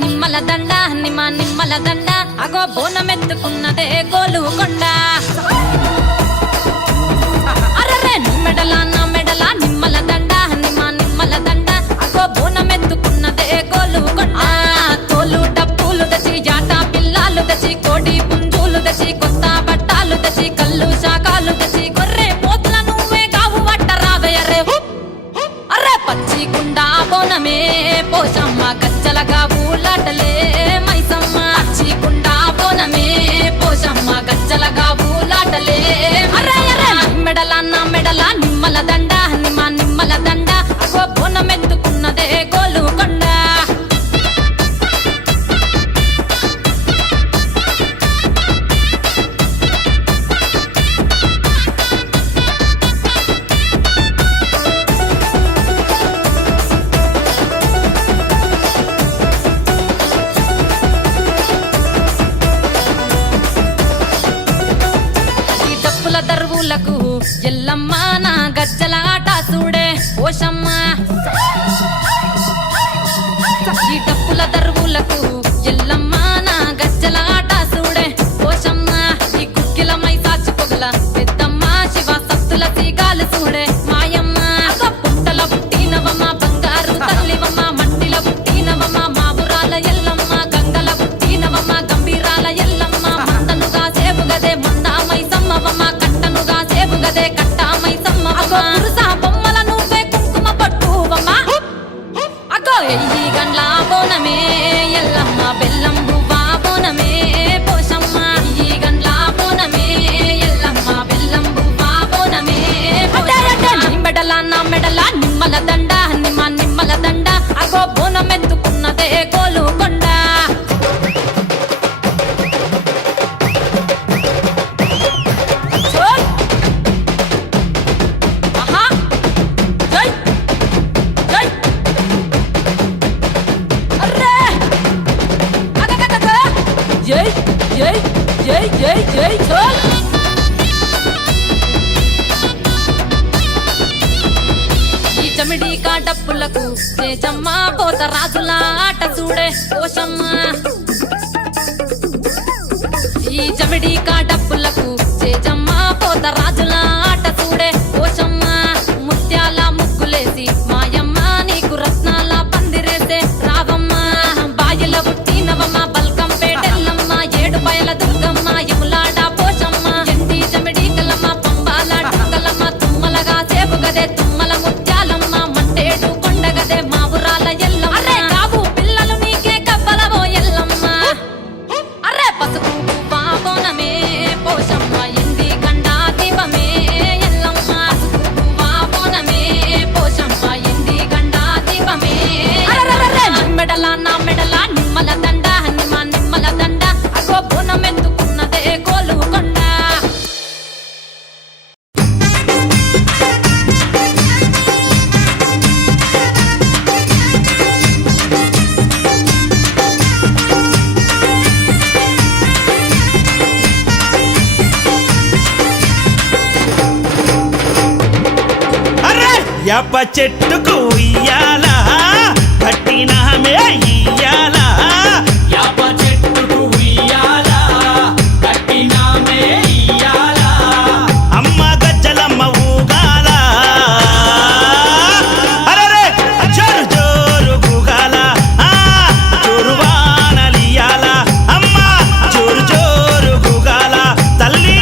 నిమ్మల దండ నిమ్మల దండ అగో బోనమెత్తుకున్నదే గోలుకొండ అరరే నా మెడల నిమ్మల దండ నిమ్మల దండ అగో బోనమెత్తుకున్నదే గోలుకొండ తోలు డప్పులు దచి జాట పిల్లాలు దచి కోడి పుంజులు దచి కొత్త బట్టాలు దచి కళ్ళు శాకాలు దచి గొర్రె పోతుల నువ్వే గావు వట్ట రావయ్యరే అరే పచ్చి గుండా బోనమే పోషమ్మ గజ్జలగా ఊలాటలే మైసమ్మ పచ్చి గుండా బోనమే పోషమ్మ గజ్జలగా ఊలాటలే అరే అరే నా మెడల నిమ్మల దండ నిమ్మల దండ అగో బోనమెత్తుకున్నదే గోలుకొండ దర్వులకు ఎల్లమ్మ నా గజ్జల ఆట చూడే పోషమ్మ ఈ డప్పుల దర్వులకు ఎల్లమ్మ నా గజ్జల ఆట చూడే పోషమ్మ ఈ కుక్కిల మై సాచి పొగల పెద్దమ్మ శివ సత్తుల తీగాలు చూడే మాయమ్మ పుట్టల పుట్టినవమ్మ బంగారు తల్లివమ్మ మంటిల పుట్టినవమ్మ మావురాల ఎల్లమ్మ గంగల పుట్టినవమ్మ గంభీరాల ఎల్లమ్మ మందనుగా సేపుగదే మందా మైసమ్మవమ్మ గదే కట్టామై సమ్మవమ్మ పురుసా బొమ్మల నువ్వే కుంకుమ పట్టువమ్మ అగో ఎయ్యి గండ్ల బోనమే ఎల్లమ్మ బెల్లం బువ్వా బోనమే పోషమ్మ ఎయ్యి గండ్ల బోనమే ఎల్లమ్మ బెల్లం బువ్వా బోనమే నా మెడల నిమ్మల దండ నిమ్మల దండ అగో బోనమెత్తుకున్నదే గోలుకొండ ఈ చమిడి కాడప్పులకు చేజమ్మ పోత రాజుల ఆట చూడే పోషమ్మ ఈ చమిడి కాడప్పులకు చేజమ్మ పోత రాజుల ఆట చూడే పోషమ్మ ముత్యాల ముగ్గులేసి మాయమ్మ నీకు రత్నాల పందిరేసే రావమ్మ బాయిల పుట్టినవమ్మ బల్కం పేటెల్లమ్మ ఏడు బయల దుర్గమ్మ యములాడ పోషమ్మ ఎండి చమిడి కలమ్మ పంబాల డుక్కలమ్మ తుమ్మలగా సేపుగదే తుమ్మల ముత్యాలమ్మ మంటేడు కొండగదే మావురాల ఎల్లమ్మ అరే కావు పిల్లలు నీకే కబ్బలవో ఎల్లమ్మ అరే పసుపు పువ్వా బోనమే పోషమ్మ ఎండి గండా దీపమే ఎల్లమ్మ పసుపు పువ్వా బోనమే పోషమ్మ ఎండి గండా దీపమే నా మెడల నిమ్మల దండ నిమ్మల దండ అగో బోనమెత్తుకున్నదే గోలుకొండ యాప చెట్టుకు ఇయ్యాలా కట్టినామే ఇయ్యాలా యాప చెట్టుకు ఇయ్యాలా కట్టినామే ఇయ్యాలా అమ్మ గజ్జలమ్మ ఊగాల అరరే జోరు జోరు గూగాల జోరు వానలియాల అమ్మ జోరు జోరు గూగాల తల్లి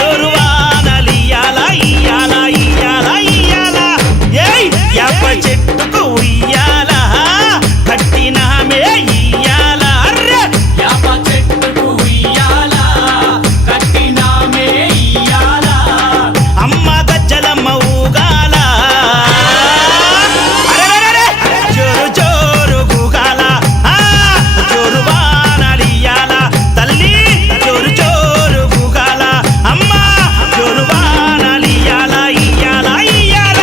జోరు వానలియాల ఇయ్యాల ఇయ్యాల ఇయ్యాల ఏయ్ యాప చెట్టుకు ఇయ్యాల కట్టినామే ఇయ్యాల అర్రే యాప చెట్టుకు ఇయ్యాలా కట్టినామే ఇయ్యాలా అమ్మ గజ్జలమ్మ ఊగాల అరెరెరెరె జోరు జోరు గూగాల జోరు వానలియాల తల్లి జోరు జోరు గూగాల అమ్మ జోరు వానలియాల ఇయ్యాల ఇయ్యాల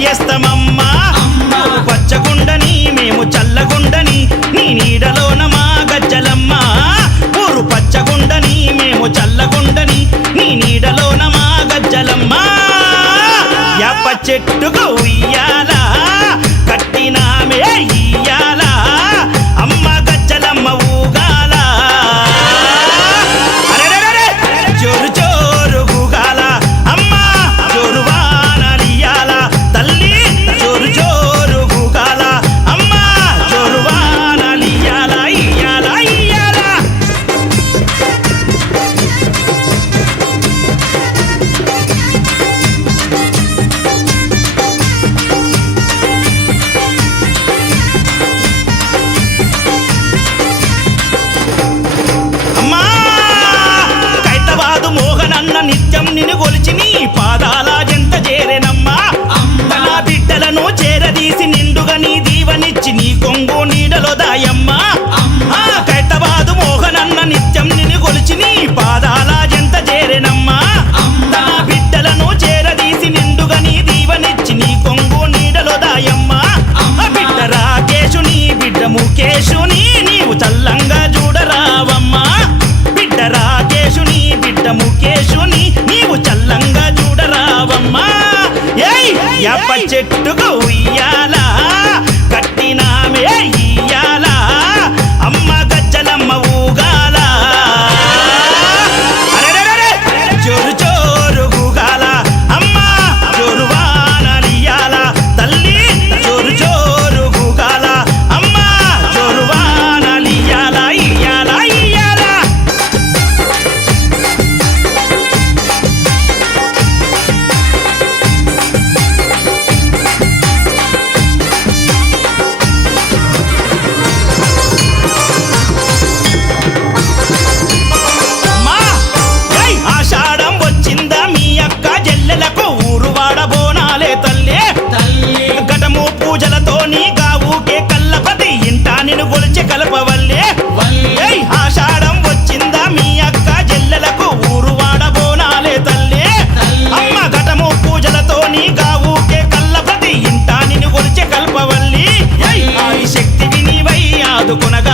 చెయ్యేస్తామమ్మా అమ్మా. పచ్చగుండని మేము చల్లగుండని నీ నీడలోన మా గజ్జలమ్మ ఊరు పచ్చగుండని మేము చల్లగుండని నీ నీడలోన మా గజ్జలమ్మ యాప చెట్టుకు ఉయ్యాల కట్టినామే ఇయ్యాల అమ్మ గజ్జలమ్మ ఊగాల అరెరెరెరె! జోరు జోరు ఊగాల అమ్మ జోరు వానలియాల తల్లి జోరు జోరు ఊగాల అమ్మ జోరు వానలియాల ఇయ్యాల ఇయ్యాల అమ్మా కైతవాదు మోహనన్న నిత్యం నిన్ను గొలిచి నీ పాదాల జంత చేరెనమ్మా అమ్మా. నా బిడ్డలను చేరదీసి నిండుగా నీ దీవనిచ్చి నీ కొంగు నీడలో దాయమ్మా అమ్మా. కైతవాదు మోహనన్న నిత్యం నిన్ను గొలిచి నీ పాదాల జంత చేరెనమ్మా అమ్మా. నా బిడ్డలను చేరదీసి నిండుగా నీ దీవనిచ్చి నీ కొంగు నీడలో దాయమ్మా అమ్మా. బిడ్డ రాకేశుని బిడ్డ ముఖేశుని నీవు చల్లంగా చూడరావమ్మా బిడ్డ రాకేశుని బిడ్డ ముఖేశుని నీవు చల్లంగా చూడరావమ్మా ఏయ్ యాప చెట్టుకు ఉయ్యాల కట్టినామే ఇయ్యాల అమ్మ గజ్జలమ్మ ఊగాల అరెరెరెరె! జోరు జోరు ఊగాల అమ్మ జోరు వానలియాల తల్లి జోరు జోరు ఊగాల అమ్మ జోరు వానలియాల ఇయ్యాల ఇయ్యాల అమ్మా! ఏయ్! ఆషాఢం వచ్చిందా మీ అక్క జల్లెలకు ఊరు వాడబోనాలే తల్లి తల్లి ఘటము పూజలతోని గావుకే కల్లపతి ఇంటా నిన్ను గొలిచి కలపవల్లే వల్లి. ఏయ్! ఆషాఢం వచ్చిందా మీ అక్క జల్లెలకు ఊరు వాడబోనాలే తల్లి తల్లి. అమ్మ ఘటము పూజలతోని గావుకే కల్లపతి ఇంటా నిన్ను గొలిచి కల్పవల్లి ఏయ్! ఆది శక్తి వినివై ఆదుకునగ